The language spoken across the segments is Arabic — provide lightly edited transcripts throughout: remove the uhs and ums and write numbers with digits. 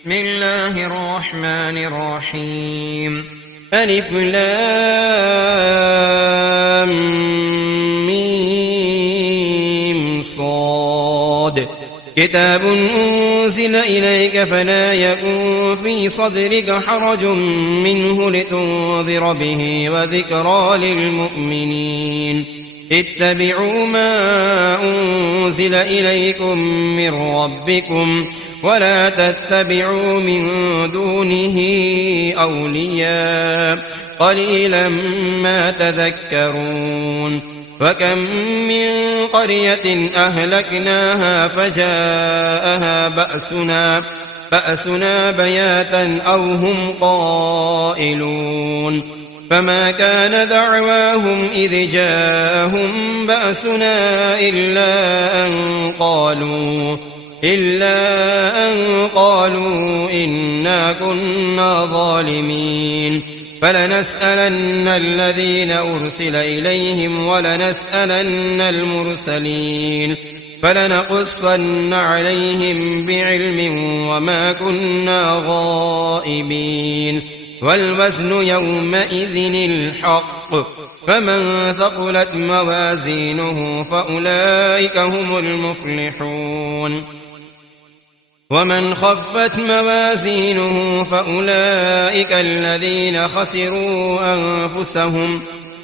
بسم الله الرحمن الرحيم ألف لام ميم صاد كتاب أنزل إليك فلا يكن في صدرك حرج منه لتنذر به وذكرى للمؤمنين اتبعوا ما أنزل إليكم من ربكم ولا تتبعوا من دونه أولياء قليلا ما تذكرون وكم من قرية أهلكناها فجاءها بأسنا بياتا أو هم قائلون فما كان دعواهم إذ جاءهم بأسنا إلا أن قالوا إنا كنا ظالمين فلنسألن الذين أرسل إليهم ولنسألن المرسلين فلنقصن عليهم بعلم وما كنا غائبين والوزن يومئذ الحق فمن ثقلت موازينه فأولئك هم المفلحون ومن خفت موازينه فأولئك الذين خسروا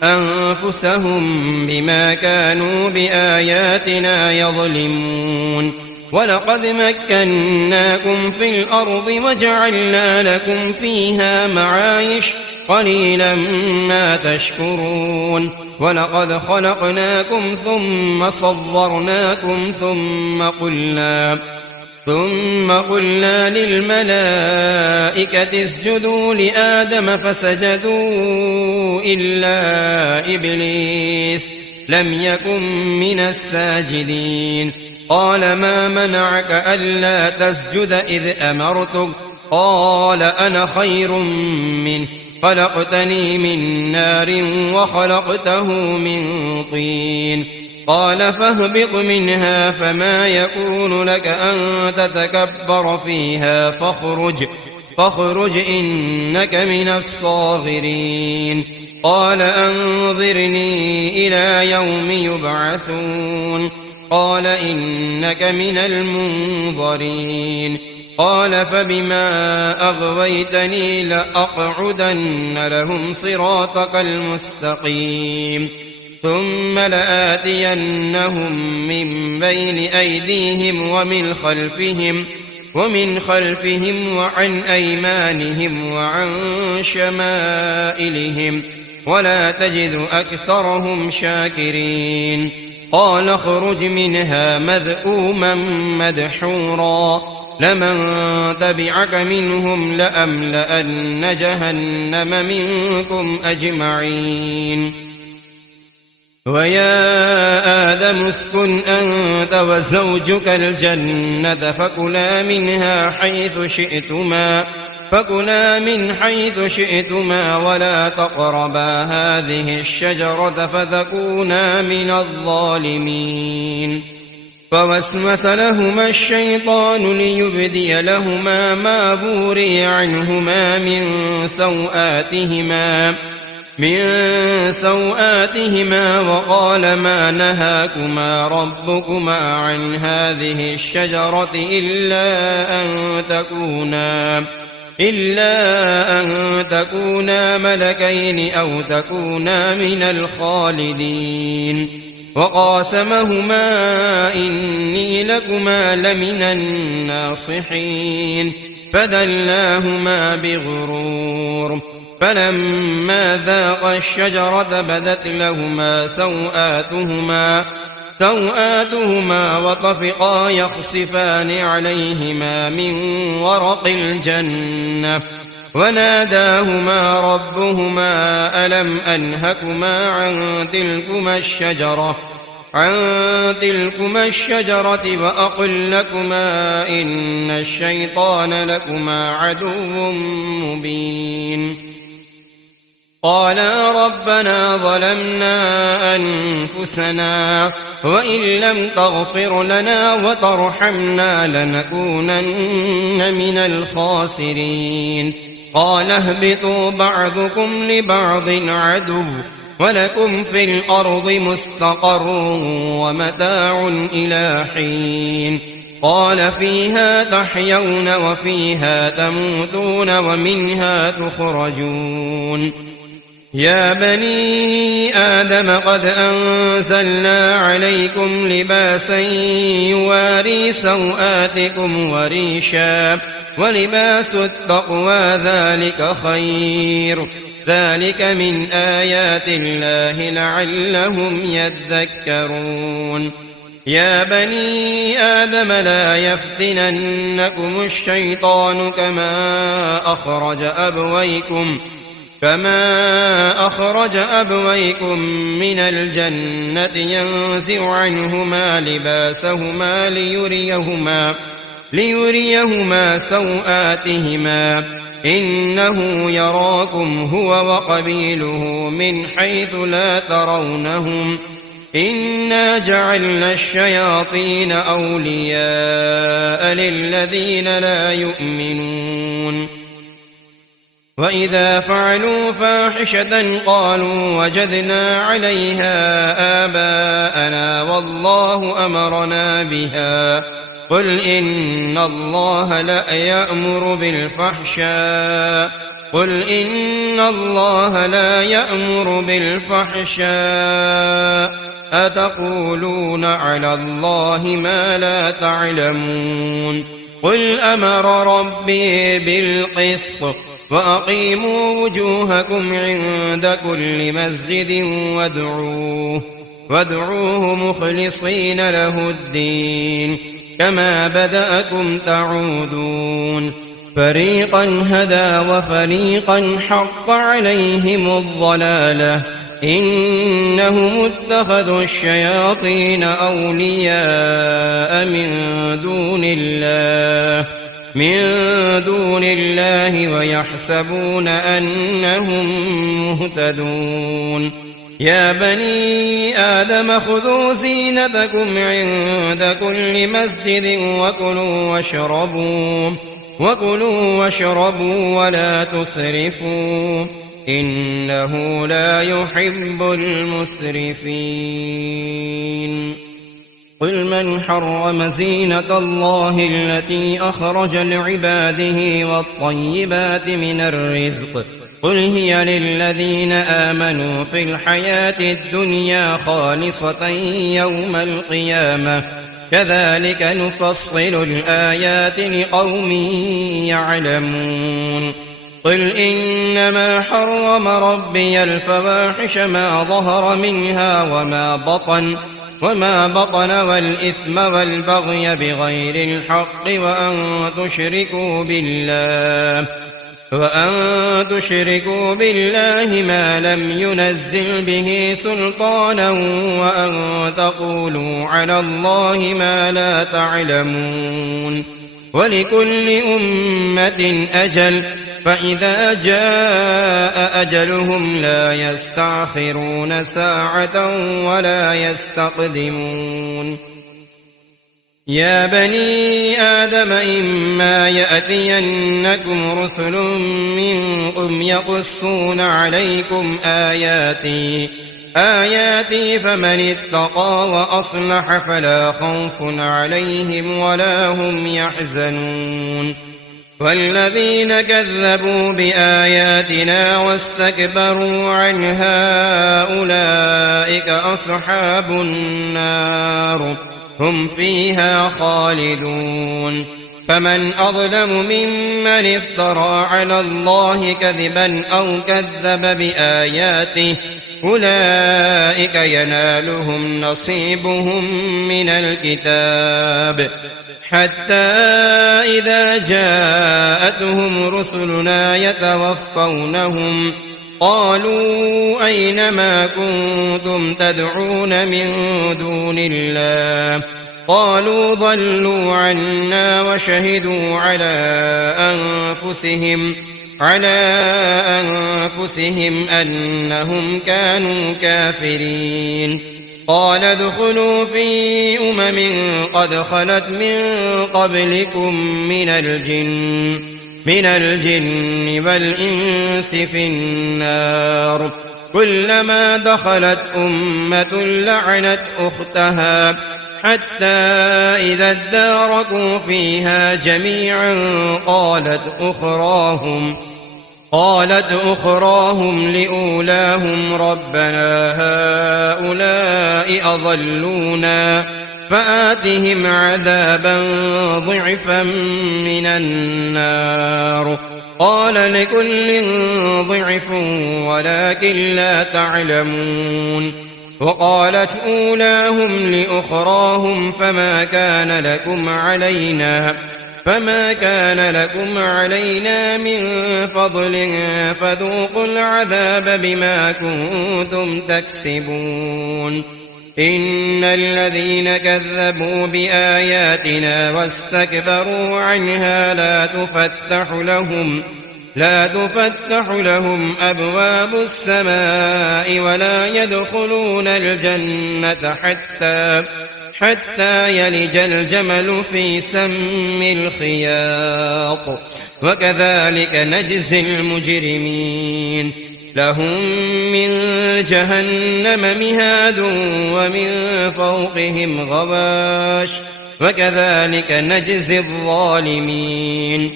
أنفسهم بما كانوا بآياتنا يظلمون ولقد مكناكم في الأرض وجعلنا لكم فيها معايش قليلا ما تشكرون ولقد خلقناكم ثم صورناكم ثم قلنا للملائكة اسجدوا لآدم فسجدوا إلا إبليس لم يكن من الساجدين قال ما منعك ألا تسجد إذ أمرتك قال أنا خير منه خلقتني من نار وخلقته من طين قال فاهبط منها فما يكون لك أن تتكبر فيها فاخرج إنك من الصاغرين قال أنظرني إلى يوم يبعثون قال إنك من المنظرين قال فبما أغويتني لأقعدن لهم صراطك المستقيم ثم لآتينهم من بين أيديهم ومن خلفهم وعن أيمانهم وعن شمائلهم ولا تجد أكثرهم شاكرين قال اخرج منها مذءوما مدحورا لمن تبعك منهم لأملأن جهنم منكم أجمعين ويا آدم اسكن أنت وزوجك الجنة فكلا من حيث شئتما ولا تقربا هذه الشجرة فتكونا من الظالمين فوسوس لهما الشيطان ليبدي لهما ما بوري عنهما من سوآتهما وقال ما نهاكما ربكما عن هذه الشجرة إلا أن تكونا ملكين أو تكونا من الخالدين وقاسمهما إني لكما لمن الناصحين فدلاهما بغرور فلما ذاقا الشجرة بدت لهما سوآتهما وطفقا يخصفان عليهما من ورق الجنة وناداهما ربهما ألم أنهكما عن تلكما الشجرة وأقل لكما إن الشيطان لكما عدو مبين قالا ربنا ظلمنا أنفسنا وإن لم تغفر لنا وترحمنا لنكونن من الخاسرين قال اهبطوا بعضكم لبعض عدو ولكم في الأرض مستقر ومتاع إلى حين قال فيها تحيون وفيها تموتون ومنها تخرجون يا بني آدم قد أنزلنا عليكم لباسا يواري سوآتكم وريشا ولباس التقوى ذلك خير ذلك من آيات الله لعلهم يذكرون يا بني آدم لا يفتننكم الشيطان كما أخرج أبويكم من الجنة ينزع عنهما لباسهما ليريهما سوآتهما إنه يراكم هو وقبيله من حيث لا ترونهم إنا جعلنا الشياطين أولياء للذين لا يؤمنون وإذا فعلوا فاحشة قالوا وجدنا عليها آباءنا والله أمرنا بها قل إن الله لا يأمر بالفحشاء أتقولون على الله ما لا تعلمون قل أمر ربي بالقسط وأقيموا وجوهكم عند كل مسجد وادعوه مخلصين له الدين كما بدأكم تعودون فريقا هدى وفريقا حق عليهم الضلالة إنهم اتخذوا الشياطين أولياء من دون الله ويحسبون أنهم مهتدون يا بني آدم خذوا زينتكم عند كل مسجد وكلوا واشربوا ولا تسرفوا إنه لا يحب المسرفين قل من حرم زينة الله التي أخرج لعباده والطيبات من الرزق قل هي للذين آمنوا في الحياة الدنيا خالصة يوم القيامة كذلك نفصل الآيات لقوم يعلمون قل إنما حرم ربي الفواحش ما ظهر منها وما بطن والإثم والبغي بغير الحق وأن تشركوا بالله ما لم ينزل به سلطانا وأن تقولوا على الله ما لا تعلمون ولكل أمة أجل فإذا جاء أجلهم لا يستأخرون ساعة ولا يستقدمون يا بني آدم إما يأتينكم رسل منكم يقصون عليكم آياتي فمن اتقى وأصلح فلا خوف عليهم ولا هم يحزنون والذين كذبوا بآياتنا واستكبروا عنها أولئك أصحاب النار هم فيها خالدون فمن أظلم ممن افترى على الله كذبا أو كذب بآياته أولئك ينالهم نصيبهم من الكتاب حتى إذا جاءتهم رسلنا يتوفونهم قالوا أين ما كنتم تدعون من دون الله قالوا ضلوا عنا وشهدوا على على أنفسهم أنهم كانوا كافرين. قال ادخلوا في قد خلت من قبلكم من الجن والإنس في النار، كلما دخلت أمة لعنت أختها حتى إذا اداركوا فيها جميعا قالت أخراهم لأولاهم ربنا هؤلاء أضلونا فآتهم عذابا ضعفا من النار. قال لكل ضعف ولكن لا تعلمون. وقالت أولاهم لأخراهم فما كان لكم علينا من فضل فذوقوا العذاب بما كنتم تكسبون. إن الذين كذبوا بآياتنا واستكبروا عنها لا تفتح لهم أبواب السماء ولا يدخلون الجنة حتى يلج الجمل في سم الخياط، وكذلك نجزي المجرمين. لهم من جهنم مهاد ومن فوقهم غواش، وكذلك نجزي الظالمين.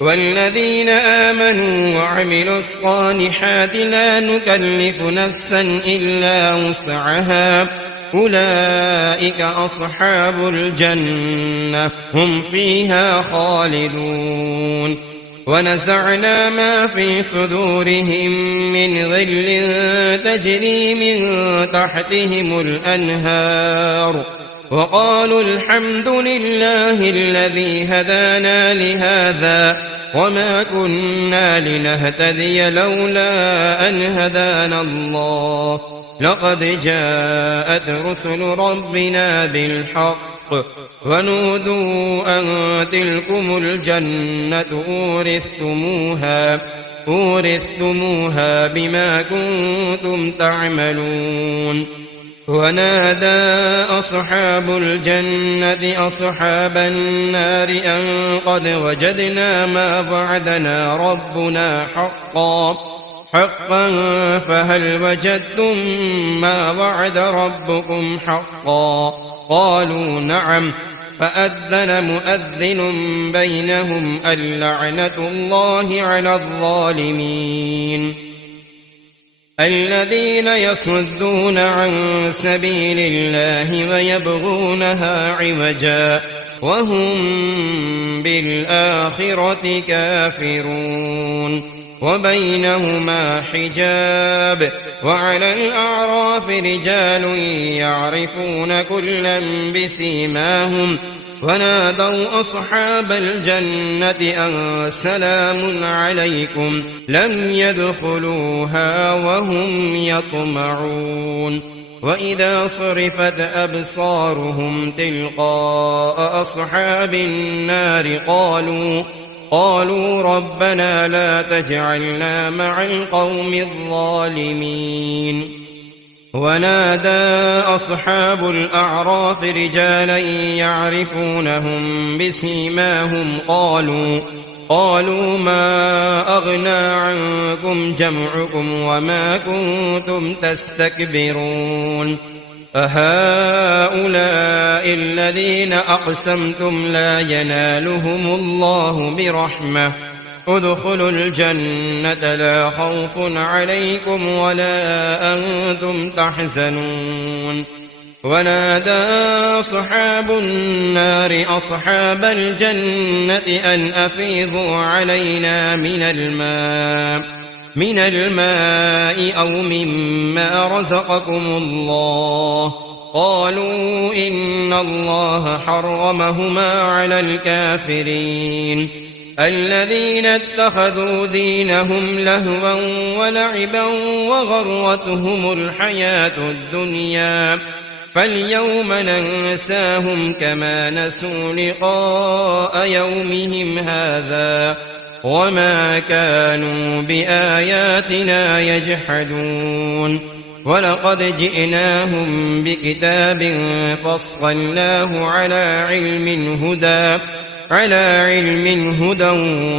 والذين آمنوا وعملوا الصالحات لا نكلف نفسا إلا وسعها أولئك أصحاب الجنة هم فيها خالدون. ونزعنا ما في صدورهم من غل تجري من تحتهم الأنهار وقالوا الحمد لله الذي هدانا لهذا وما كنا لنهتدي لولا أن هدانا الله لقد جاءت رسل ربنا بالحق ونودوا أن تلكم الجنة أورثتموها بما كنتم تعملون. ونادى أصحاب الجنة أصحاب النار أن قد وجدنا ما وعدنا ربنا حقا فهل وجدتم ما وعد ربكم حقا؟ قالوا نعم. فأذن مؤذن بينهم اللعنة الله على الظالمين. الذين يصدون عن سبيل الله ويبغونها عوجا وهم بالآخرة كافرون. وبينهما حجاب. وعلى الأعراف رجال يعرفون كلا بسيماهم ونادوا أصحاب الجنة أن سلام عليكم لم يدخلوها وهم يطمعون. وإذا صرفت أبصارهم تلقاء أصحاب النار قالوا ربنا لا تجعلنا مع القوم الظالمين. ونادى أصحاب الأعراف رجالا يعرفونهم بسيماهم قالوا ما أغنى عنكم جمعكم وما كنتم تستكبرون أهؤلاء الذين أقسمتم لا ينالهم الله برحمة ادخلوا الجنة لا خوف عليكم ولا أنتم تحزنون. ونادى أصحاب النار أصحاب الجنة أن أفيضوا علينا من الماء أو مما رزقكم الله. قالوا إن الله حرمهما على الكافرين الذين اتخذوا دينهم لهوا ولعبا وغرتهم الحياة الدنيا فاليوم ننساهم كما نسوا لقاء يومهم هذا وما كانوا بآياتنا يجحدون ولقد جئناهم بكتاب فصلناه على علم هدى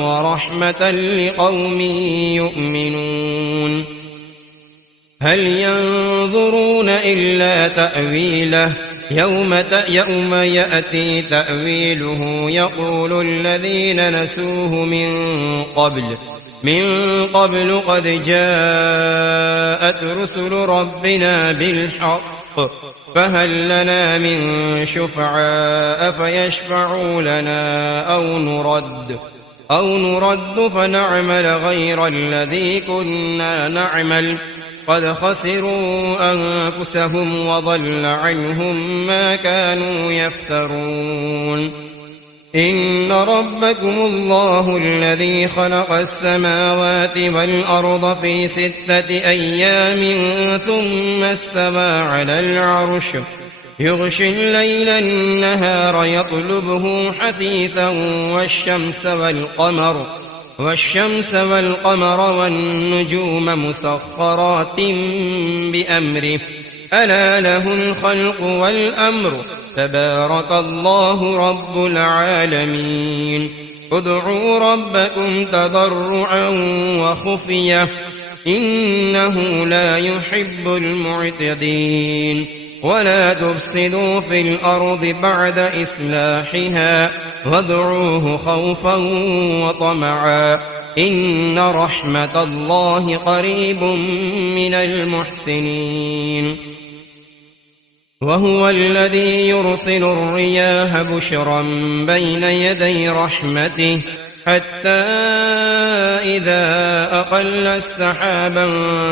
ورحمة لقوم يؤمنون هل ينظرون إلا تأويله يوم يأتي تأويله يقول الذين نسوه من قبل قد جاءت رسل ربنا بالحق فهل لنا من شفعاء فيشفعوا لنا أو نرد فنعمل غير الذي كنا نعمل قد خسروا أنفسهم وضل عنهم ما كانوا يفترون إن ربكم الله الذي خلق السماوات والأرض في 6 أيام ثم استوى على العرش يغشي الليل النهار يطلبه حثيثا والشمس والقمر والنجوم مسخرات بأمره ألا له الخلق والأمر تبارك الله رب العالمين ادعوا ربكم تضرعا وخفية إنه لا يحب المعتدين ولا تفسدوا في الأرض بعد إصلاحها وادعوه خوفا وطمعا إن رحمة الله قريب من المحسنين وهو الذي يرسل الرياح بشرا بين يدي رحمته حتى إذا أقل السحابا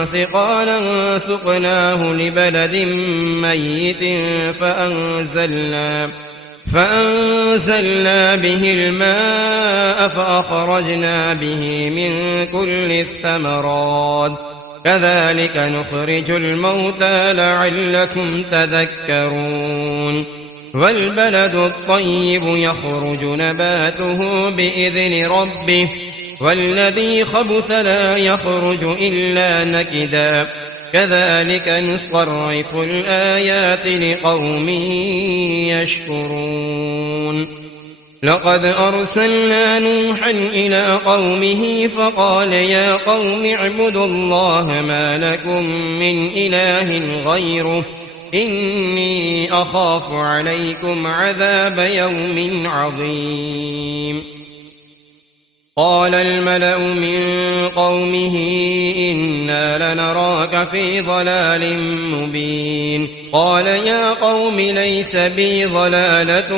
ثقالا سقناه لبلد ميت فأنزلنا به الماء فأخرجنا به من كل الثمرات كذلك نخرج الموتى لعلكم تذكرون والبلد الطيب يخرج نباته بإذن ربه والذي خبث لا يخرج إلا نكدا كذلك نصرف الآيات لقوم يشكرون لقد أرسلنا نوحا إلى قومه فقال يا قوم اعبدوا الله ما لكم من إله غيره إني أخاف عليكم عذاب يوم عظيم قال الملأ من قومه إنا لنراك في ضلال مبين قال يا قوم ليس بي ضلالة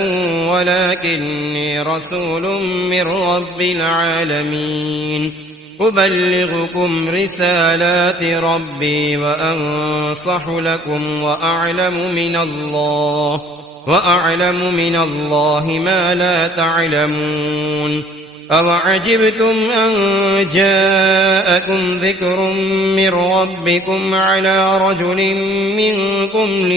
ولكني رسول من رب العالمين أبلغكم رسالات ربي وأنصح لكم وأعلم من الله ما لا تعلمون أوعجبتم أن جاءكم ذكر من ربكم على رجل منكم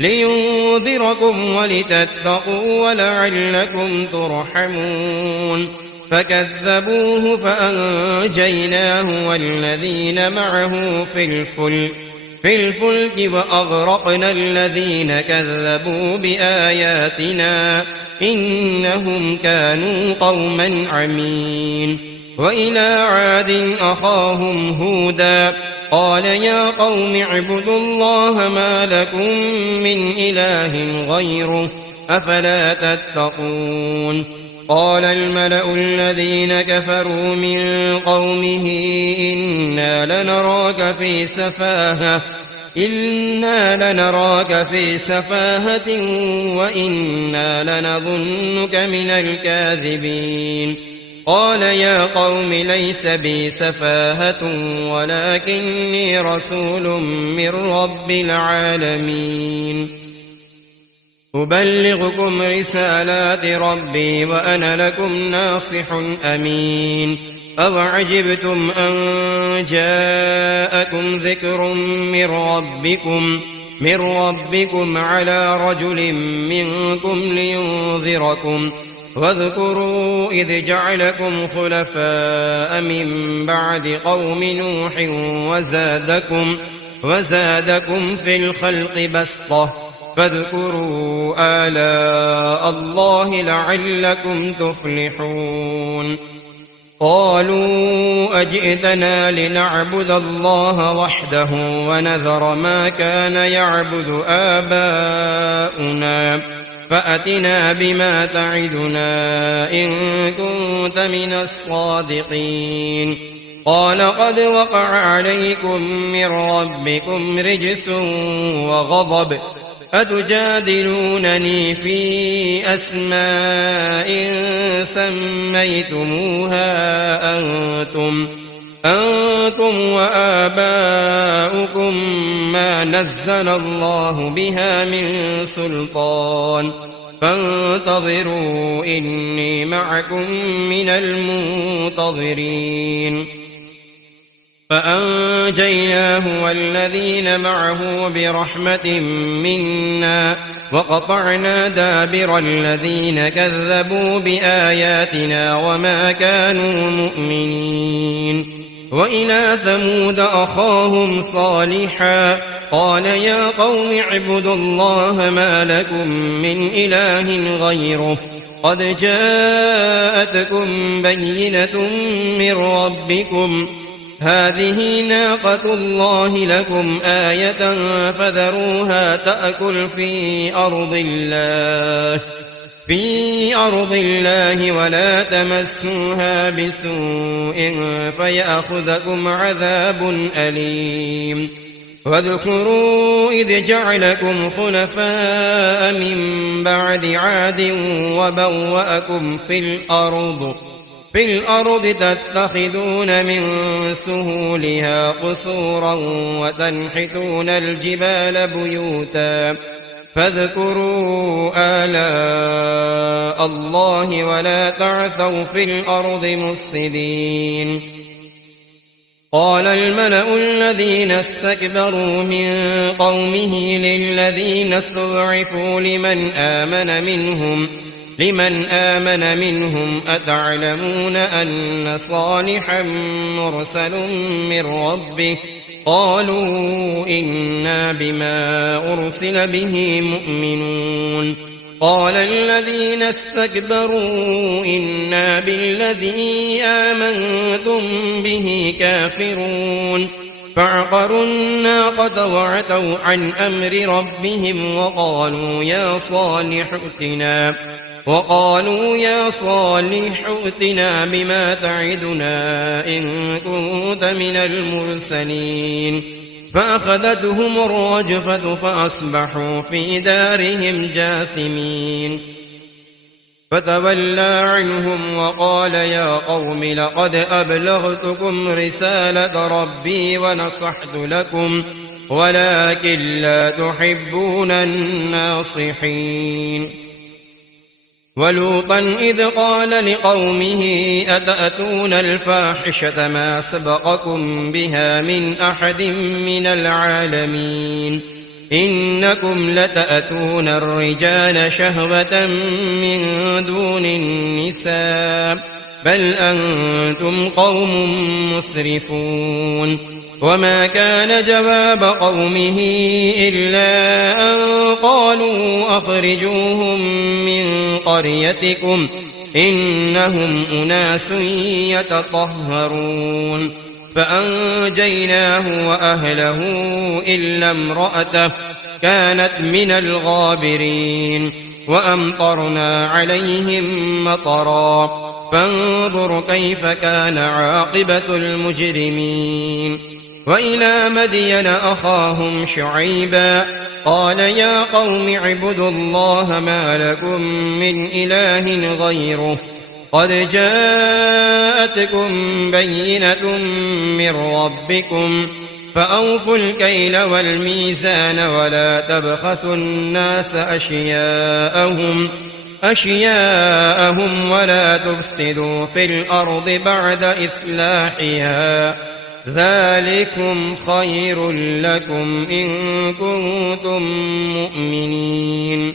لينذركم ولتتقوا ولعلكم ترحمون فكذبوه فأنجيناه والذين معه في الفلك وأغرقنا الذين كذبوا بآياتنا إنهم كانوا قوما عمين وإلى عاد أخاهم هودا قال يا قوم اعبدوا الله ما لكم من إله غيره أفلا تتقون قال الملأ الذين كفروا من قومه إنا لنراك في سفاهة وإنا لنظنك من الكاذبين قال يا قوم ليس بي سفاهة ولكني رسول من رب العالمين أبلغكم رسالات ربي وأنا لكم ناصح أمين أوعجبتم أن جاءكم ذكر من ربكم على رجل منكم لينذركم واذكروا إذ جعلكم خلفاء من بعد قوم نوح وزادكم في الخلق بسطة فاذكروا آلاء الله لعلكم تفلحون قالوا أجئتنا لنعبد الله وحده ونذر ما كان يعبد آباؤنا فأتنا بما تعدنا إن كنت من الصادقين قال قد وقع عليكم من ربكم رجس وغضب أتجادلونني في أسماء سميتموها أنتم وآباؤكم ما نزل الله بها من سلطان فانتظروا إني معكم من المنتظرين فأنجيناه والذين معه برحمة منا وقطعنا دابر الذين كذبوا بآياتنا وما كانوا مؤمنين وإلى ثمود أخاهم صالحا قال يا قوم اعبدوا الله ما لكم من إله غيره قد جاءتكم بينة من ربكم هذه ناقة الله لكم آية فذروها تأكل في أرض الله ولا تمسوها بسوء فيأخذكم عذاب أليم واذكروا إذ جعلكم خلفاء من بعد عاد وبوأكم في الأرض تتخذون من سهولها قصورا وتنحتون الجبال بيوتا فاذكروا آلاء الله ولا تعثوا في الأرض مفسدين قال الملأ الذين استكبروا من قومه للذين استضعفوا لمن آمن منهم أتعلمون أن صالحا مرسل من ربه قالوا إنا بما أرسل به مؤمنون قال الذين استكبروا إنا بالذي آمنتم به كافرون فعقروا الناقة وعتوا عن أمر ربهم وقالوا يا صالح ائتنا بما تعدنا إن كنت من المرسلين فأخذتهم الرجفة فأصبحوا في دارهم جاثمين فتولى عنهم وقال يا قوم لقد أبلغتكم رسالة ربي ونصحت لكم ولكن لا تحبون الناصحين ولوطا إذ قال لقومه أتأتون الفاحشة ما سبقكم بها من أحد من العالمين إنكم لتأتون الرجال شهوة من دون النساء بل أنتم قوم مسرفون وما كان جواب قومه إلا أن قالوا أخرجوهم من قريتكم إنهم أناس يتطهرون فأنجيناه وأهله إلا امرأته كانت من الغابرين وأمطرنا عليهم مطرا فانظر كيف كان عاقبة المجرمين وإلى مدين أخاهم شعيبا قال يا قوم اعبدوا الله ما لكم من إله غيره قد جاءتكم بينة من ربكم فأوفوا الكيل والميزان ولا تبخسوا الناس أشياءهم ولا تفسدوا في الأرض بعد إصلاحها ذلكم خير لكم إن كنتم مؤمنين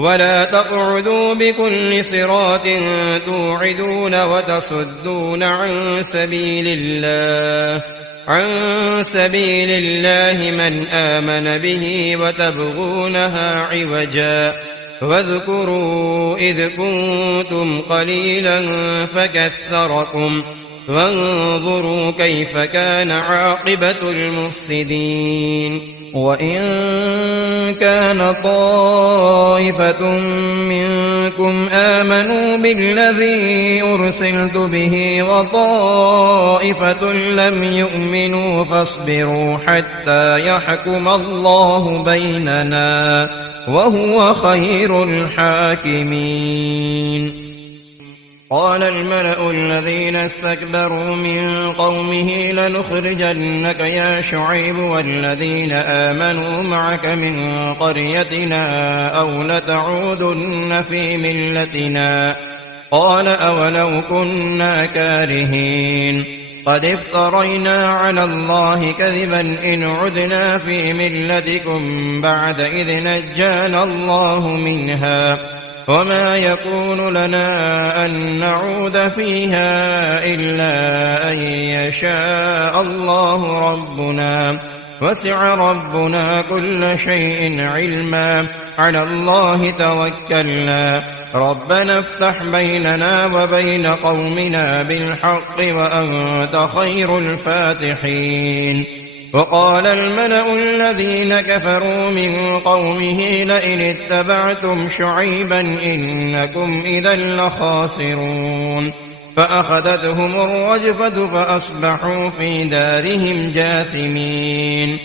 ولا تقعدوا بكل صراط توعدون وتصدون عن سبيل الله من آمن به وتبغونها عوجا واذكروا إذ كنتم قليلا فكثركم وانظروا كيف كان عاقبة المفسدين وإن كان طائفة منكم آمنوا بالذي أرسلت به وطائفة لم يؤمنوا فاصبروا حتى يحكم الله بيننا وهو خير الحاكمين. قال الملأ الذين استكبروا من قومه لنخرجنك يا شعيب والذين آمنوا معك من قريتنا أو لتعودن في ملتنا قال أولو كنا كارهين قد افترينا على الله كذبا إن عدنا في ملتكم بعد إذ نجانا الله منها وما يكون لنا أن نعود فيها إلا أن يشاء الله ربنا وسع ربنا كل شيء علما على الله توكلنا ربنا افتح بيننا وبين قومنا بالحق وأنت خير الفاتحين. وقال الملأ الذين كفروا من قومه لئن اتبعتم شعيبا إنكم إذا لخاسرون فأخذتهم الرجفة فأصبحوا في دارهم جاثمين.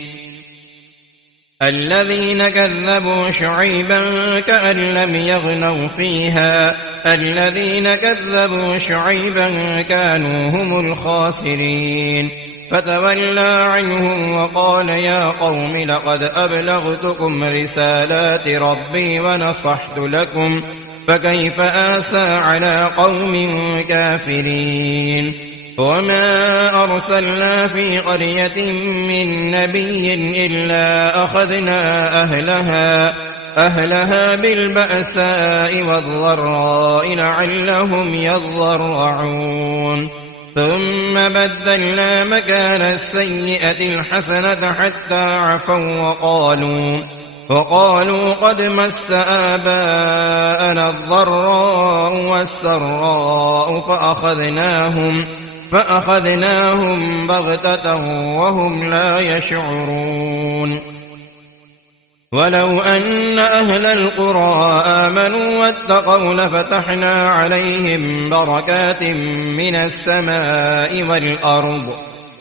الذين كذبوا شعيبا كأن لم يغنوا فيها الذين كذبوا شعيبا كانوا هم الخاسرين فتولى عنهم وقال يا قوم لقد أبلغتكم رسالات ربي ونصحت لكم فكيف آسى على قوم كافرين. وما أرسلنا في قرية من نبي إلا أخذنا أهلها بالبأساء والضراء لعلهم يضرعون ثم بدلنا مكان السيئة الحسنة حتى عفوا وقالوا قد مس آباءنا الضراء والسراء فأخذناهم بغتة وهم لا يشعرون. ولو أن أهل القرى آمنوا واتقوا لفتحنا عليهم بركات من السماء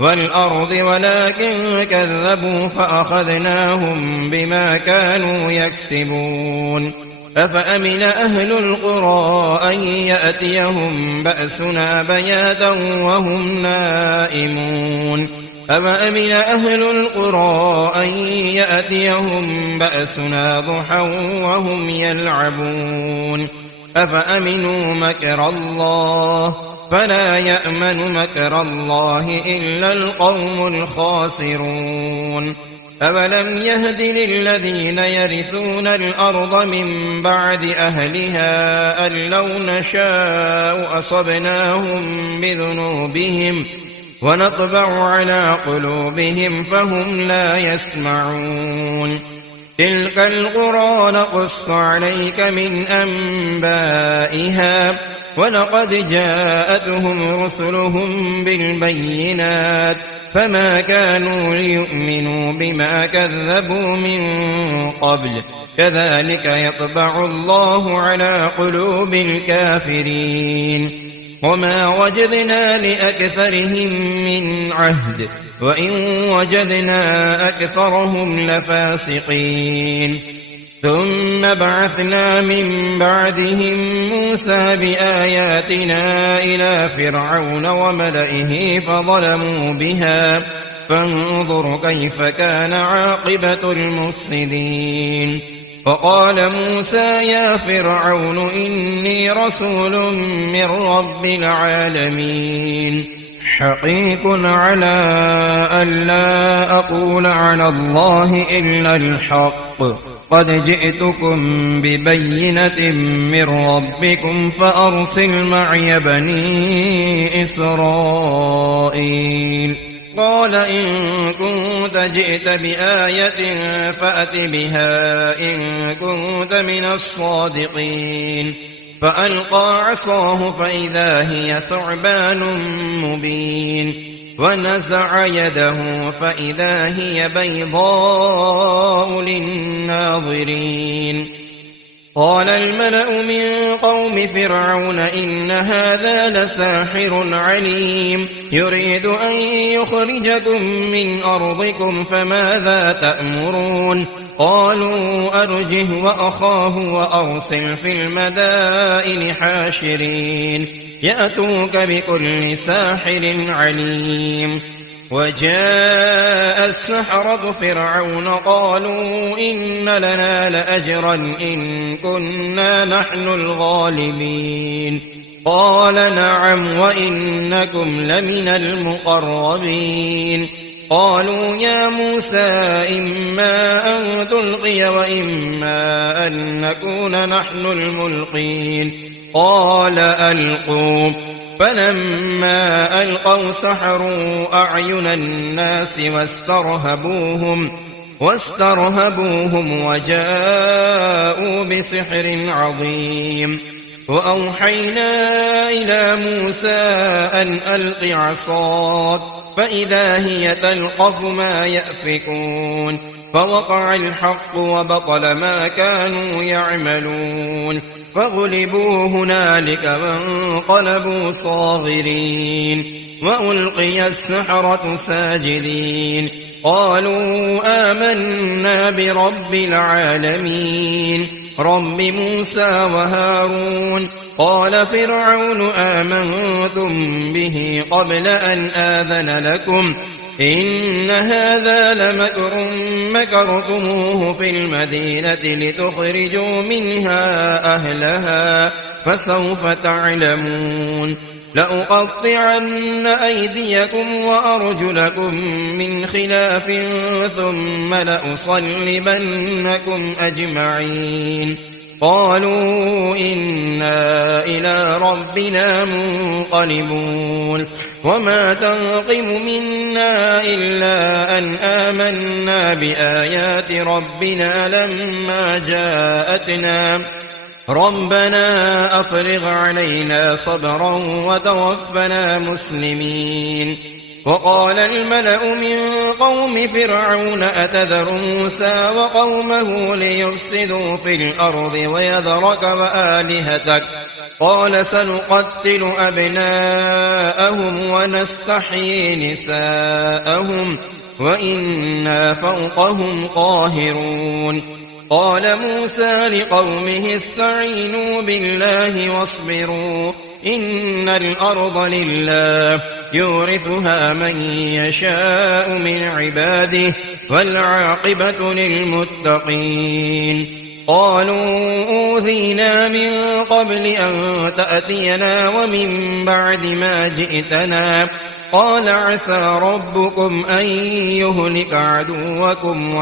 والأرض ولكن كذبوا فأخذناهم بما كانوا يكسبون. أفأمن أهل القرى أن يأتيهم بأسنا بياتا وهم نائمون أفأمن أهل القرى أن يأتيهم بأسنا ضحى وهم يلعبون أفأمنوا مكر الله فلا يأمن مكر الله إلا القوم الخاسرون. أولم يهد للذين يرثون الأرض من بعد أهلها أن لو نشاء أصبناهم بذنوبهم ونطبع على قلوبهم فهم لا يسمعون. تلك القرى نقص عليك من أنبائها ولقد جاءتهم رسلهم بالبينات فما كانوا ليؤمنوا بما كذبوا من قبل كذلك يطبع الله على قلوب الكافرين. وما وجدنا لأكثرهم من عهد وإن وجدنا أكثرهم لفاسقين. ثم بعثنا من بعدهم موسى بآياتنا إلى فرعون وملئه فظلموا بها فانظر كيف كان عاقبة المفسدين. وقال موسى يا فرعون إني رسول من رب العالمين حقيق على ألا أقول على الله إلا الحق قد جئتكم ببينة من ربكم فأرسل معي بني إسرائيل. قال إن كنت جئت بآية فأت بها إن كنت من الصادقين. فألقى عصاه فإذا هي ثعبان مبين ونزع يده فإذا هي بيضاء للناظرين. قال الملأ من قوم فرعون إن هذا لساحر عليم يريد أن يخرجكم من أرضكم فماذا تأمرون؟ قالوا أرجه وأخاه وأرسل في المدائن حاشرين يأتوك بكل ساحر عليم. وجاء السحرة فرعون قالوا إن لنا لأجرا إن كنا نحن الغالبين. قال نعم وإنكم لمن المقربين. قالوا يا موسى إما أن تلقي وإما أن نكون نحن الملقين. قال ألقوا. فلما ألقوا سحروا أعين الناس واسترهبوهم وجاءوا بسحر عظيم. وأوحينا إلى موسى أن ألق عصاك فإذا هي تلقف ما يأفكون. فوقع الحق وبطل ما كانوا يعملون فغلبوا هنالك وانقلبوا صاغرين. وألقي السحرة ساجدين قالوا آمنا برب العالمين رب موسى وهارون. قال فرعون آمنتم به قبل أن آذن لكم إن هذا لمكر مكرتموه في المدينة لتخرجوا منها أهلها فسوف تعلمون. لأقطعن أيديكم وأرجلكم من خلاف ثم لأصلبنكم أجمعين. قالوا إنا إلى ربنا منقلبون. وما تنقم منا إلا أن آمنا بآيات ربنا لما جاءتنا ربنا أفرغ علينا صبرا وتوفنا مسلمين. وقال الملأ من قوم فرعون أتذر موسى وقومه ليفسدوا في الأرض ويذرك وآلهتك قال سنقتل أبناءهم ونستحيي نساءهم وإنا فوقهم قاهرون. قال موسى لقومه استعينوا بالله واصبروا إن الأرض لله يورثها من يشاء من عباده والعاقبة للمتقين. قالوا أوذينا من قبل أن تأتينا ومن بعد ما جئتنا. قال عسى ربكم أن يهلك عدوكم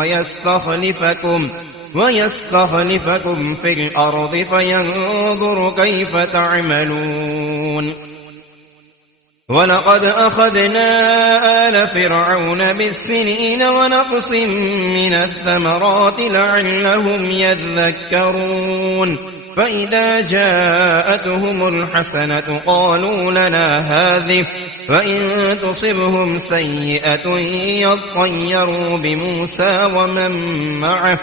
ويستخلفكم في الأرض فينظر كيف تعملون. ولقد أخذنا آل فرعون بالسنين ونقص من الثمرات لعلهم يذكرون. فإذا جاءتهم الحسنة قالوا لنا هذه وإن تصبهم سيئة يطيروا بموسى ومن معه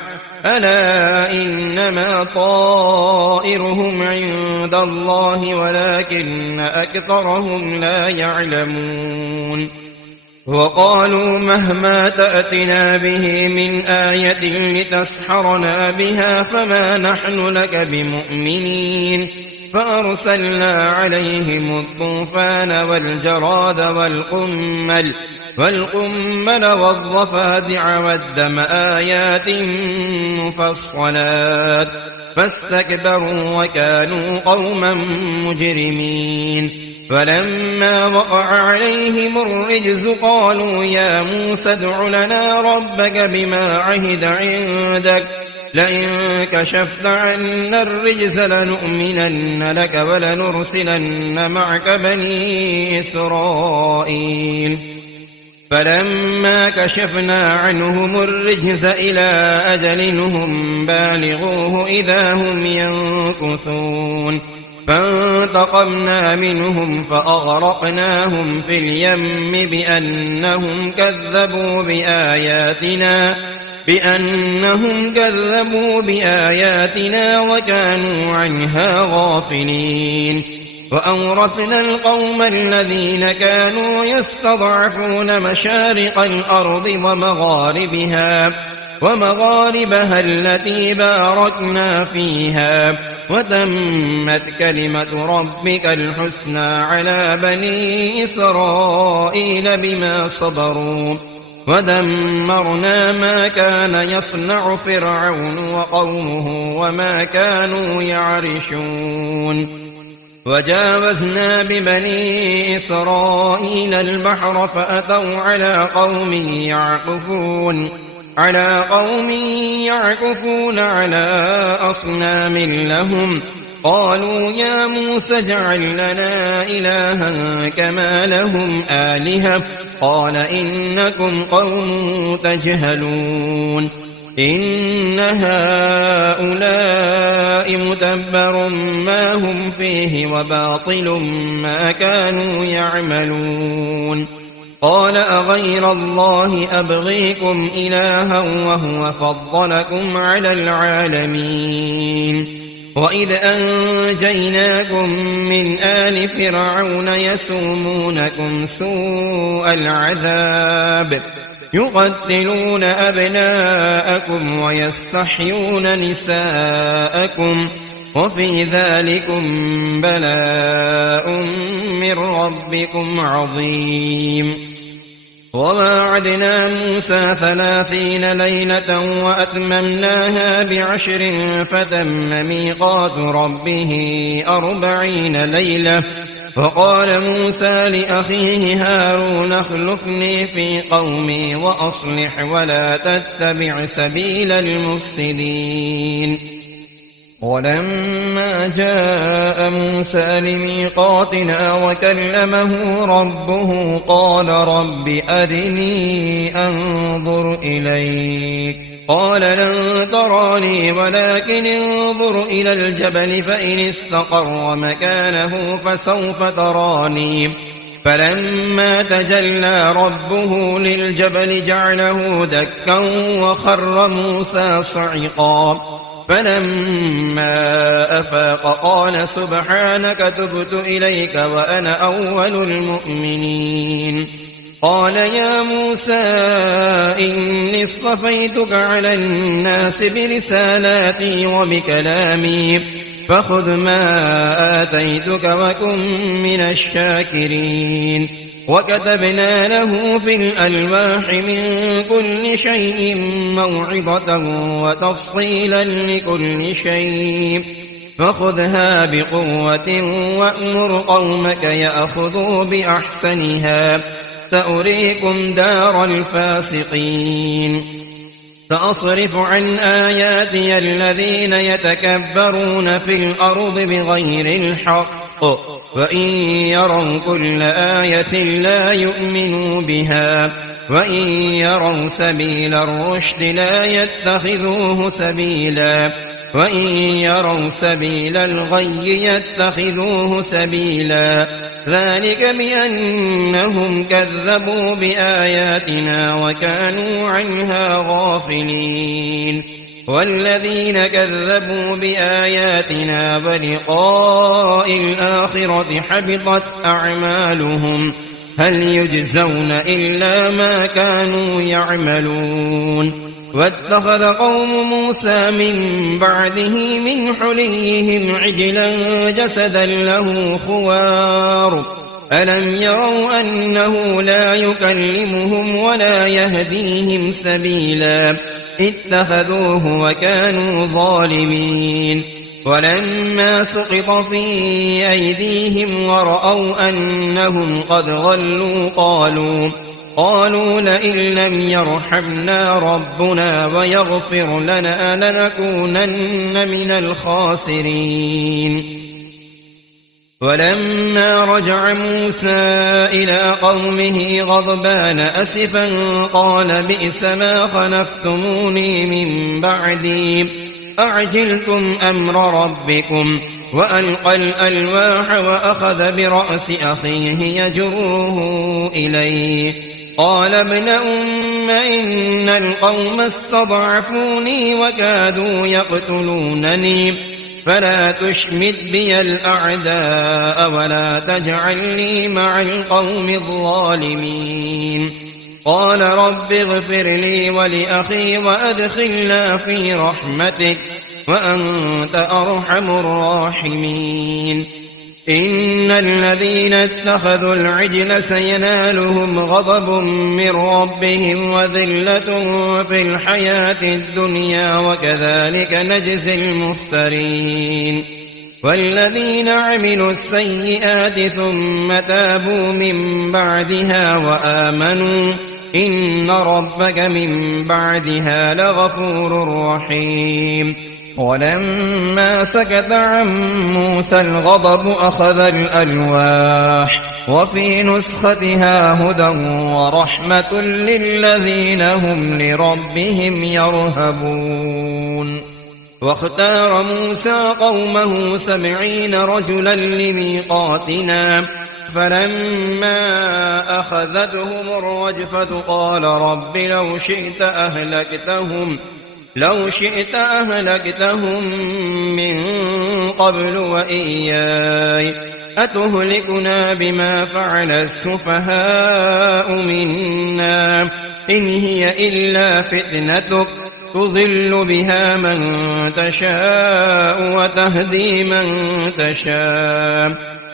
ألا إنما طائرهم عند الله ولكن أكثرهم لا يعلمون. وقالوا مهما تأتنا به من آية لتسحرنا بها فما نحن لك بمؤمنين. فأرسلنا عليهم الطوفان والجراد والقمل والضفادع والدم آيات مفصلات فاستكبروا وكانوا قوما مجرمين. فلما وقع عليهم الرجز قالوا يا موسى ادع لنا ربك بما عهد عندك لئن كشفت عنا الرجز لنؤمنن لك ولنرسلن معك بني إسرائيل فلما كشفنا عنهم الرجز إلى أجل هم بالغوه إذا هم ينكثون فانتقمنا منهم فأغرقناهم في اليم بأنهم كذبوا بآياتنا وكانوا عنها غافلين وأورثنا القوم الذين كانوا يستضعفون مشارق الأرض ومغاربها التي باركنا فيها وتمت كلمة ربك الحسنى على بني إسرائيل بما صبروا ودمرنا ما كان يصنع فرعون وقومه وما كانوا يعرشون وجاوزنا ببني إسرائيل البحر فأتوا على قوم يعكفون على أصنام لهم قالوا يا موسى اجعل لنا إلها كما لهم آلهة قال إنكم قوم تجهلون إن هؤلاء متبر ما هم فيه وباطل ما كانوا يعملون قال أغير الله أبغيكم إلها وهو فضلكم على العالمين وإذ أنجيناكم من آل فرعون يسومونكم سوء العذاب يقتلون أبناءكم ويستحيون نساءكم وفي ذلكم بلاء من ربكم عظيم وواعدنا موسى 30 ليلة وأتممناها ب10 فتم ميقات ربه 40 ليلة فقال موسى لأخيه هارون اخلفني في قومي وأصلح ولا تتبع سبيل المفسدين ولما جاء موسى لميقاتنا وكلمه ربه قال رب أرني أنظر إليك قال لن تراني ولكن انظر إلى الجبل فإن استقر مكانه فسوف تراني فلما تجلى ربه للجبل جعله دكا وخر موسى صعقا فلما أفاق قال سبحانك تبت إليك وأنا أول المؤمنين قال يا موسى إني اصطفيتك على الناس برسالاتي وبكلامي فخذ ما آتيتك وكن من الشاكرين وكتبنا له في الألواح من كل شيء موعظة وتفصيلا لكل شيء فخذها بقوة وأمر قومك يأخذوا بأحسنها سأريكم دار الفاسقين سأصرف عن آياتي الذين يتكبرون في الأرض بغير الحق وإن يروا كل آية لا يؤمنوا بها وإن يروا سبيل الرشد لا يتخذوه سبيلا وإن يروا سبيل الغي يتخذوه سبيلا ذلك بأنهم كذبوا بآياتنا وكانوا عنها غافلين والذين كذبوا بآياتنا ولقاء الآخرة حبطت أعمالهم هل يجزون إلا ما كانوا يعملون واتخذ قوم موسى من بعده من حليهم عجلا جسدا له خوار ألم يروا أنه لا يكلمهم ولا يهديهم سبيلا اتخذوه وكانوا ظالمين ولما سقط في أيديهم ورأوا أنهم قد ضلوا قالوا لئن لم يرحمنا ربنا ويغفر لنا لنكونن من الخاسرين. ولما رجع موسى إلى قومه غضبان أسفا قال بئس ما خلفتموني من بعدي أعجلتم أمر ربكم وألقى الألواح وأخذ برأس أخيه يجره إليه قال ابن أم إن القوم استضعفوني وكادوا يقتلونني فلا تشمت بي الأعداء ولا تجعلني مع القوم الظالمين. قال رب اغفر لي ولأخي وأدخلنا في رحمتك وأنت أرحم الراحمين. إن الذين اتخذوا العجل سينالهم غضب من ربهم وذلة في الحياة الدنيا وكذلك نجزي المفترين. والذين عملوا السيئات ثم تابوا من بعدها وآمنوا إن ربك من بعدها لغفور رحيم. ولما سكت عن موسى الغضب أخذ الألواح وفي نسختها هدى ورحمة للذين هم لربهم يرهبون. واختار موسى قومه 70 رجلا لميقاتنا فلما أخذتهم الرجفة قال رب لو شئت أهلكتهم من قبل وإياي أتهلكنا بما فعل السفهاء منا إن هي إلا فتنتك تضل بها من تشاء وتهدي من تشاء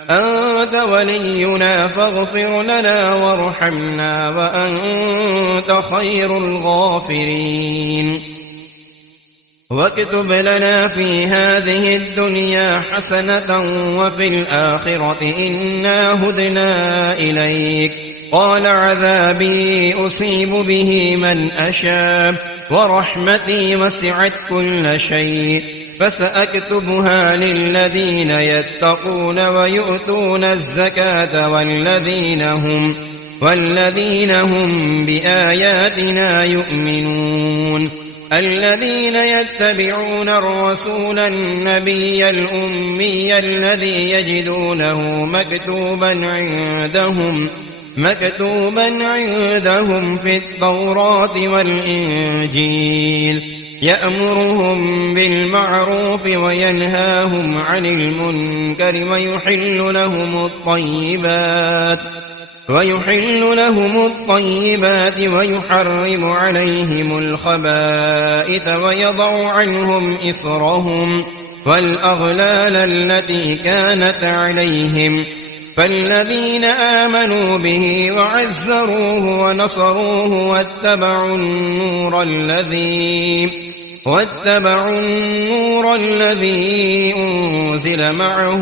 أنت ولينا فاغفر لنا وارحمنا وأنت خير الغافرين. واكتب لنا في هذه الدنيا حسنة وفي الآخرة إنا هدنا إليك. قال عذابي أصيب به من أشاء ورحمتي وسعت كل شيء فسأكتبها للذين يتقون ويؤتون الزكاة والذين هم بآياتنا يؤمنون. الذين يتبعون الرسول النبي الأمي الذي يجدونه مكتوبا عندهم في التوراة والإنجيل يأمرهم بالمعروف وينهاهم عن المنكر ويحل لهم الطيبات ويحرم عليهم الخبائث ويضع عنهم إصرهم والأغلال التي كانت عليهم. فالذين آمنوا به وعزروه ونصروه واتبعوا النور الذي أنزل معه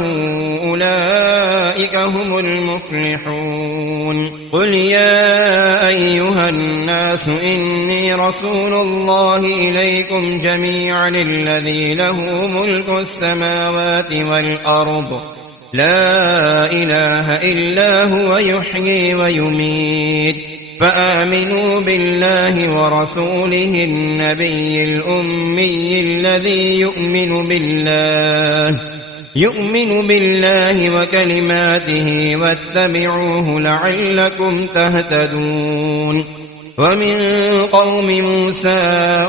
أولئك هم المفلحون. قل يا أيها الناس إني رسول الله إليكم جميعا الذي له ملك السماوات والأرض لا إله إلا هو يحيي ويميت. فآمنوا بالله ورسوله النبي الأمي الذي يؤمن بالله وكلماته واتبعوه لعلكم تهتدون. ومن قوم موسى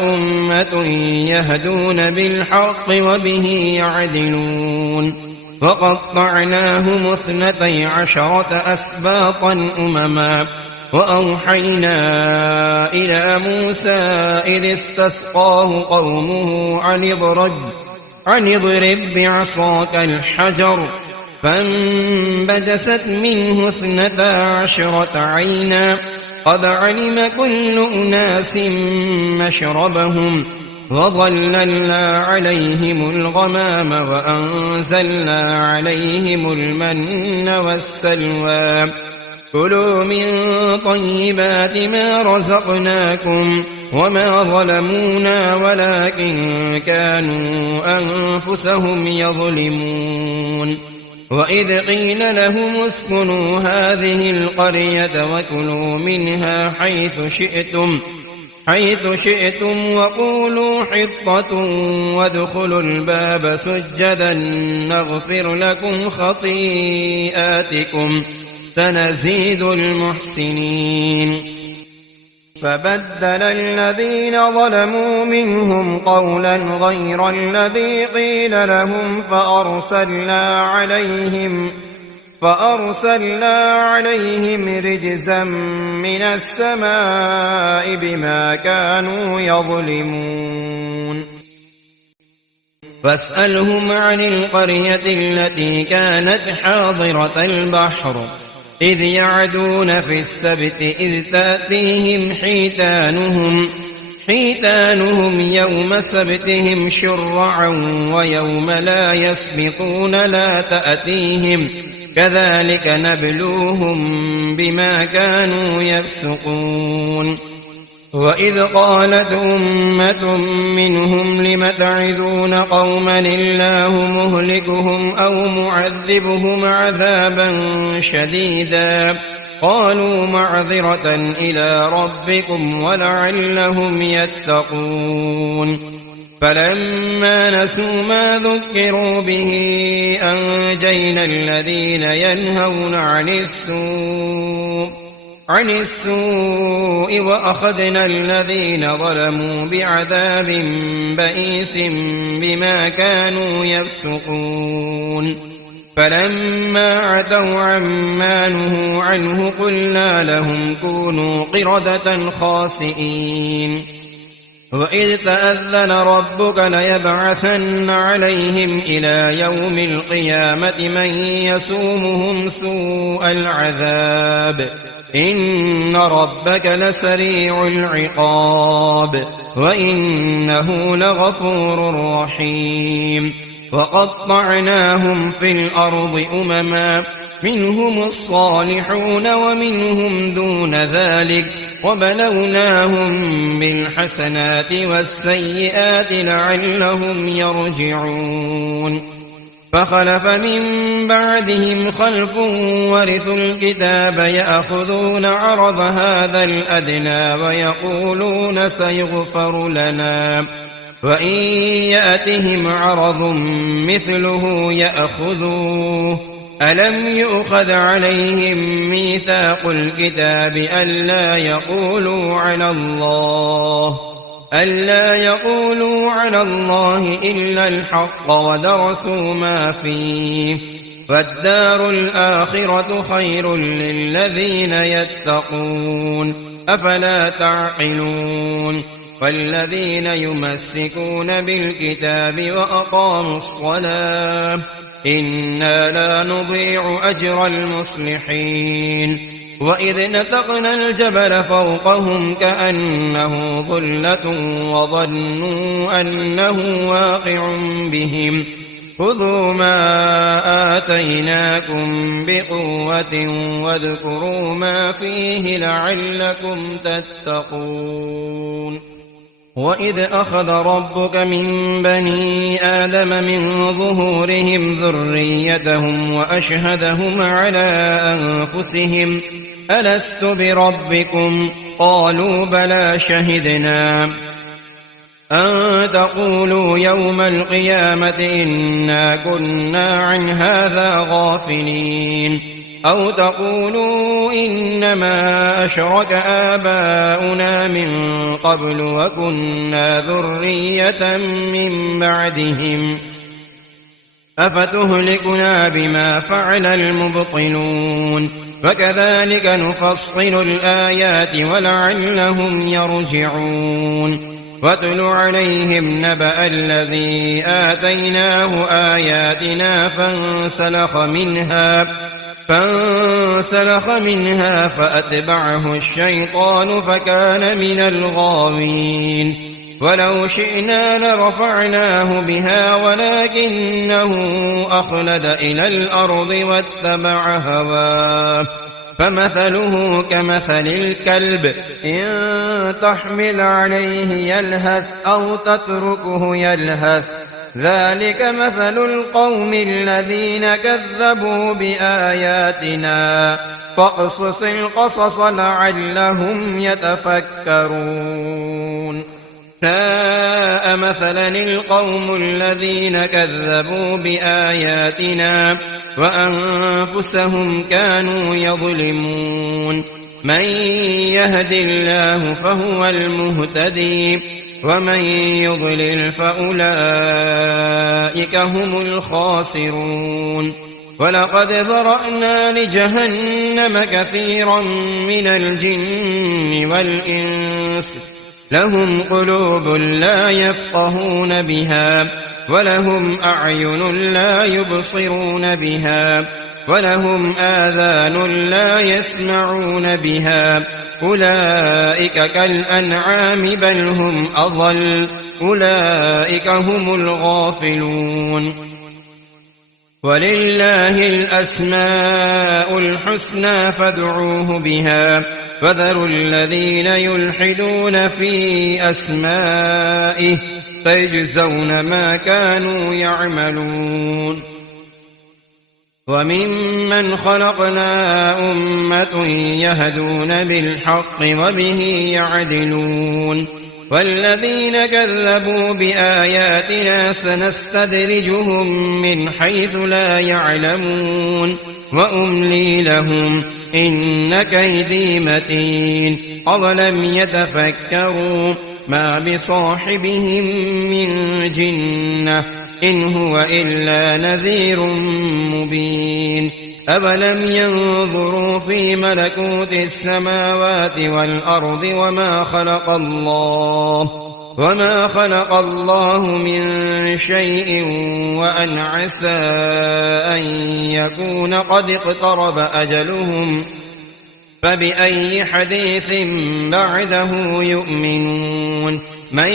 أمة يهدون بالحق وبه يعدلون. وقطعناهم 12 أسباطا أمما وأوحينا إلى موسى إذ استسقاه قومه أن اضرب بعصاك الحجر فانبجست منه 12 عينا قد علم كل أناس مشربهم وظللنا عليهم الغمام وأنزلنا عليهم المن والسلوى كلوا من طيبات ما رزقناكم وما ظلمونا ولكن كانوا أنفسهم يظلمون وإذ قيل لهم اسكنوا هذه القرية وكلوا منها حيث شئتم وقولوا حطة وادخلوا الباب سجدا نغفر لكم خطيئاتكم سنزيد المحسنين فبدل الذين ظلموا منهم قولا غير الذي قيل لهم فأرسلنا عليهم رجزا من السماء بما كانوا يظلمون فاسألهم عن القرية التي كانت حاضرة البحر إذ يعدون في السبت إذ تأتيهم حيتانهم يوم سبتهم شرعا ويوم لا يسبتون لا تأتيهم كذلك نبلوهم بما كانوا يفسقون وإذ قالت أمة منهم لم تعظون قوما الله مهلكهم أو معذبهم عذابا شديدا قالوا معذرة إلى ربكم ولعلهم يتقون فلما نسوا ما ذكروا به أنجينا الذين ينهون عن السوء وأخذنا الذين ظلموا بعذاب بئيس بما كانوا يفسقون فلما عتوا عما نهوا عنه قلنا لهم كونوا قردة خاسئين وإذ تأذن ربك ليبعثن عليهم إلى يوم القيامة من يسومهم سوء العذاب إن ربك لسريع العقاب وإنه لغفور رحيم وقطعناهم في الأرض أمما منهم الصالحون ومنهم دون ذلك وبلوناهم بالحسنات والسيئات لعلهم يرجعون فخلف من بعدهم خلف ورثوا الكتاب يأخذون عرض هذا الأدنى ويقولون سيغفر لنا وإن يأتهم عرض مثله يأخذوه ألم يؤخذ عليهم ميثاق الكتاب ألا يقولوا على الله إلا الحق ودرسوا ما فيه فالدار الآخرة خير للذين يتقون أفلا تعقلون والذين يمسكون بالكتاب وأقاموا الصلاة إنا لا نضيع أجر المصلحين وإذ نتقنا الجبل فوقهم كأنه ظلة وظنوا أنه واقع بهم خذوا ما آتيناكم بقوة واذكروا ما فيه لعلكم تتقون وإذ أخذ ربك من بني آدم من ظهورهم ذريتهم وأشهدهم على أنفسهم ألست بربكم قالوا بلى شهدنا أن تقولوا يوم القيامة إنا كنا عن هذا غافلين أو تقولوا إنما أشرك آباؤنا من قبل وكنا ذرية من بعدهم أفتهلكنا بما فعل المبطلون فكذلك نفصل الآيات ولعلهم يرجعون واتل عليهم نبأ الذي آتيناه آياتنا فانسلخ منها فأتبعه الشيطان فكان من الغاوين ولو شئنا لرفعناه بها ولكنه أخلد إلى الأرض واتبع هواه فمثله كمثل الكلب إن تحمل عليه يلهث أو تتركه يلهث ذلك مثل القوم الذين كذبوا بآياتنا فاقصص القصص لعلهم يتفكرون ساء مثلا القوم الذين كذبوا بآياتنا وأنفسهم كانوا يظلمون من يهد الله فهو المهتدي ومن يضلل فأولئك هم الخاسرون ولقد ذرأنا لجهنم كثيرا من الجن والإنس لهم قلوب لا يفقهون بها ولهم أعين لا يبصرون بها ولهم آذان لا يسمعون بها أولئك كالأنعام بل هم أضل أولئك هم الغافلون ولله الأسماء الحسنى فادعوه بها وذروا الذين يلحدون في أسمائه سيجزون ما كانوا يعملون وممن خلقنا أمة يهدون بالحق وبه يعدلون والذين كذبوا بآياتنا سنستدرجهم من حيث لا يعلمون وأملي لهم إن كيدي متين أولم يتفكروا ما بصاحبهم من جنة إن هو إلا نذير مبين أولم ينظروا في ملكوت السماوات والأرض وما خلق الله من شيء وأن عسى أن يكون قد اقترب أجلهم فبأي حديث بعده يؤمنون من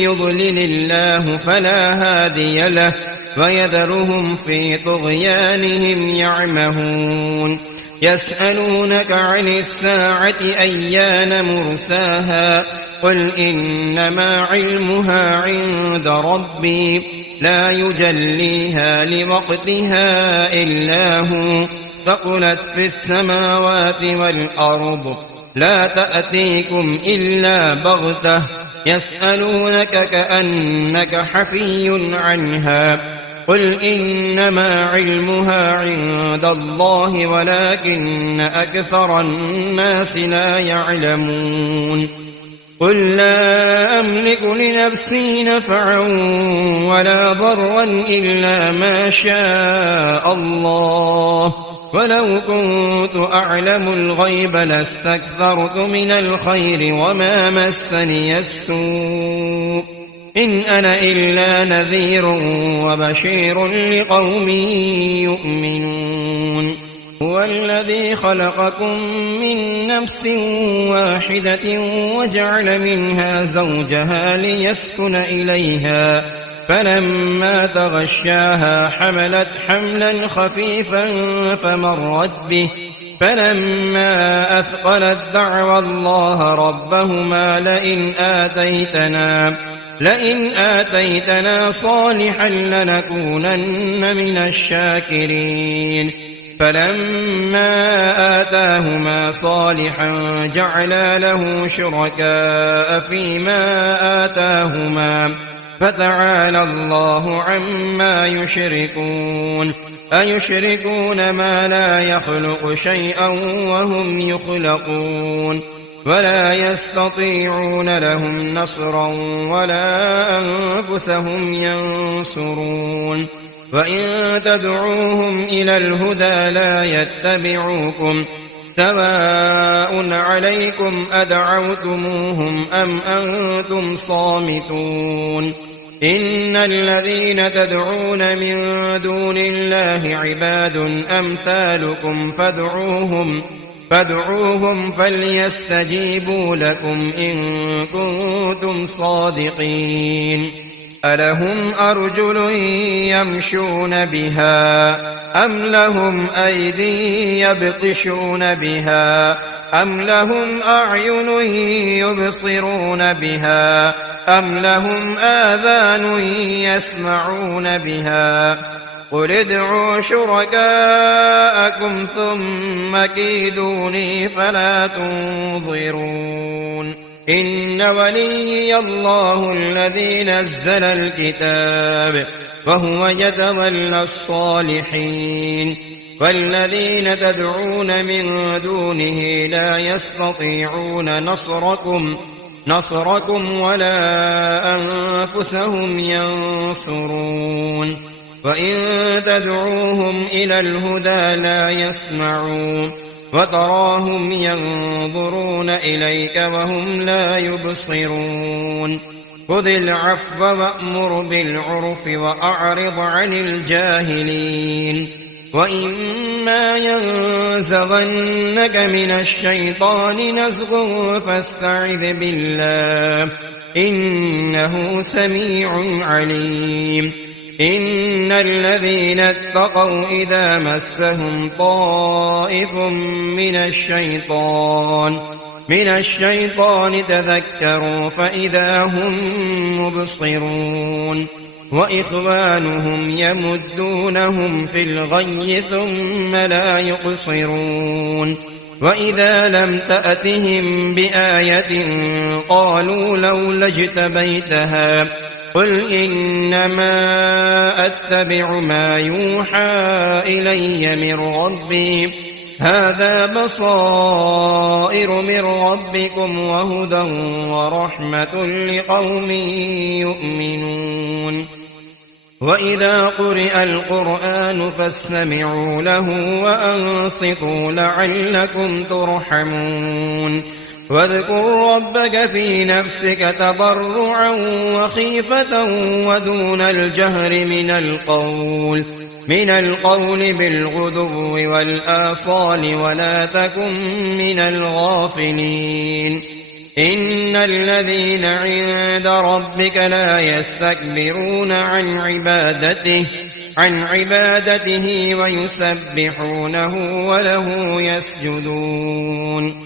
يضلل الله فلا هادي له ويذرهم في طغيانهم يعمهون يسألونك عن الساعة أيان مرساها قل إنما علمها عند ربي لا يجليها لوقتها إلا هو ثقلت في السماوات والأرض لا تأتيكم إلا بغتة يسألونك كأنك حفي عنها قل إنما علمها عند الله ولكن أكثر الناس لا يعلمون قل لا أملك لنفسي نفعا ولا ضرا إلا ما شاء الله ولو كنت أعلم الغيب لاستكثرت من الخير وما مسني السوء إن أنا إلا نذير وبشير لقوم يؤمنون هو الذي خلقكم من نفس واحدة وجعل منها زوجها ليسكن إليها فلما تغشاها حملت حملا خفيفا فمرت به فلما أثقلت دعوى الله ربهما لئن آتيتنا صالحا لنكونن من الشاكرين فلما آتاهما صالحا جعلا له شركاء فيما آتاهما فتعالى الله عما يشركون أيشركون ما لا يخلق شيئا وهم يخلقون ولا يستطيعون لهم نصرا ولا أنفسهم ينصرون وإن تدعوهم إلى الهدى لا يتبعوكم سواء عليكم أدعوتموهم أم أنتم صامتون إن الذين تدعون من دون الله عباد أمثالكم فادعوهم فليستجيبوا لكم إن كنتم صادقين ألهم أرجل يمشون بها أم لهم أيدي يبطشون بها أم لهم أعين يبصرون بها أم لهم آذان يسمعون بها قل ادعوا شركاءكم ثم كيدوني فلا تنظرون إن وليي الله الذي نزل الكتاب وهو يتولى الصالحين والذين تدعون من دونه لا يستطيعون نصركم ولا أنفسهم ينصرون وإن تدعوهم إلى الهدى لا يسمعون وتراهم ينظرون إليك وهم لا يبصرون خذ العفو وأمر بالعرف وأعرض عن الجاهلين وإما ينزغنك من الشيطان نزغ فاستعذ بالله إنه سميع عليم إن الذين اتقوا إذا مسهم طائف من الشيطان تذكروا فإذا هم مبصرون وإخوانهم يمدونهم في الغي ثم لا يقصرون وإذا لم تأتهم بآية قالوا لولا اجتبيتها قل إنما أتبع ما يوحى إلي من ربي هذا بصائر من ربكم وهدى ورحمة لقوم يؤمنون وإذا قرئ القرآن فاستمعوا له وأنصتوا لعلكم ترحمون واذكر ربك في نفسك تضرعا وخيفة ودون الجهر من القول بالغدو والآصال ولا تكن من الغافلين إن الذين عند ربك لا يستكبرون عن عبادته ويسبحونه وله يسجدون